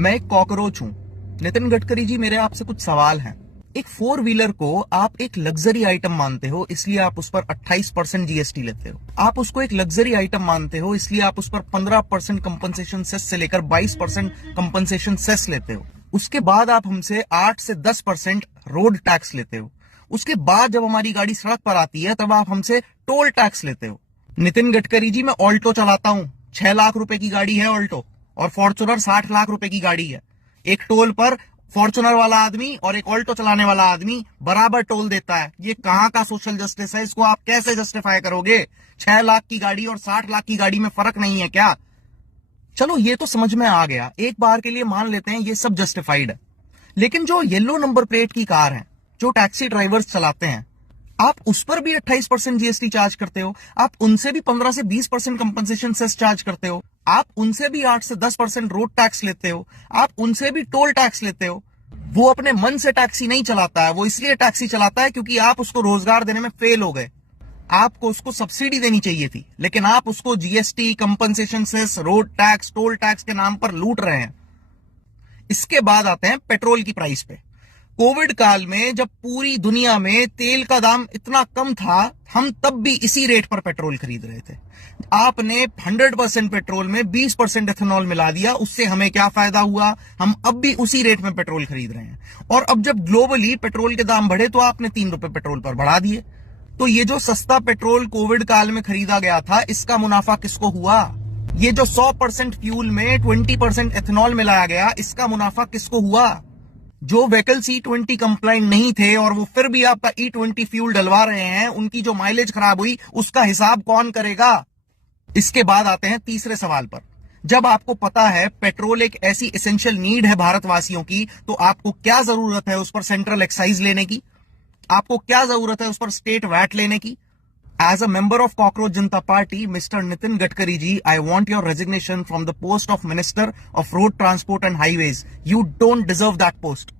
मैं एक कॉकरोच हूं। नितिन गडकरी जी, मेरे आपसे कुछ सवाल हैं। एक फोर व्हीलर को आप एक लग्जरी आइटम मानते हो, इसलिए आप उस पर 28% जीएसटी लेते हो। आप उसको एक लग्जरी आइटम मानते हो, इसलिए आप उस पर 15% कंपनसेशन सेस से लेकर 22% कंपनसेशन सेस लेते हो। उसके बाद आप हमसे 8 से 10% रोड टैक्स लेते हो। उसके बाद जब हमारी गाड़ी सड़क पर आती है तब आप हमसे टोल टैक्स लेते हो। नितिन गडकरी जी, मैं ऑल्टो चलाता हूं। 6 लाख रुपए की गाड़ी है ऑल्टो, और फॉर्च्यूनर 60 लाख रुपए की गाड़ी है। एक टोल पर फॉर्च्यूनर वाला आदमी और एक ऑल्टो चलाने वाला आदमी बराबर टोल देता है। ये कहां का सोशल जस्टिस है? इसको आप कैसे जस्टिफाई करोगे? 6 लाख की गाड़ी और 60 लाख की गाड़ी में फर्क नहीं है क्या? चलो, ये तो समझ में आ गया। एक बार के लिए मान लेते हैं ये सब जस्टिफाइड है। लेकिन जो येलो नंबर प्लेट की कार है, जो टैक्सी ड्राइवर्स चलाते हैं, आप उस पर भी 28% जीएसटी चार्ज करते हो। आप उनसे भी 15 से 20% कंपनसेशन सेस चार्ज करते हो। आप उनसे भी 8 से 10% रोड टैक्स लेते हो। आप उनसे भी टोल टैक्स लेते हो। वो अपने मन से टैक्सी नहीं चलाता है, वो इसलिए टैक्सी चलाता है क्योंकि आप उसको रोजगार देने में फेल हो गए। आपको उसको सब्सिडी देनी चाहिए थी, लेकिन आप उसको GST, compensation cess, road tax, toll tax के नाम पर लूट रहे हैं। इसके बाद आते हैं पेट्रोल की प्राइस पे। कोविड काल में जब पूरी दुनिया में तेल का दाम इतना कम था, हम तब भी इसी रेट पर पेट्रोल खरीद रहे थे। आपने 100% पेट्रोल में 20% एथेनॉल मिला दिया। उससे हमें क्या फायदा हुआ? हम अब भी उसी रेट में पेट्रोल खरीद रहे हैं। और अब जब ग्लोबली पेट्रोल के दाम बढ़े तो आपने 3 रुपए पेट्रोल पर बढ़ा दिए। तो ये जो सस्ता पेट्रोल कोविड काल में खरीदा गया था, इसका मुनाफा किसको हुआ? ये जो 100% फ्यूल में 20% एथेनॉल मिलाया गया, इसका मुनाफा किसको हुआ? जो व्हीकल्स E20 कंप्लाइंट नहीं थे और वो फिर भी आपका E20 फ्यूल डलवा रहे हैं, उनकी जो माइलेज खराब हुई, उसका हिसाब कौन करेगा? इसके बाद आते हैं तीसरे सवाल पर। जब आपको पता है पेट्रोल एक ऐसी एसेंशियल नीड है भारतवासियों की, तो आपको क्या जरूरत है उस पर सेंट्रल एक्साइज लेने की? आपको क्या जरूरत है उस पर स्टेट वैट लेने की? As a member of Cockroach Janata Party, Mr. Nitin Gadkari ji, I want your resignation from the post of Minister of Road Transport and Highways. You don't deserve that post.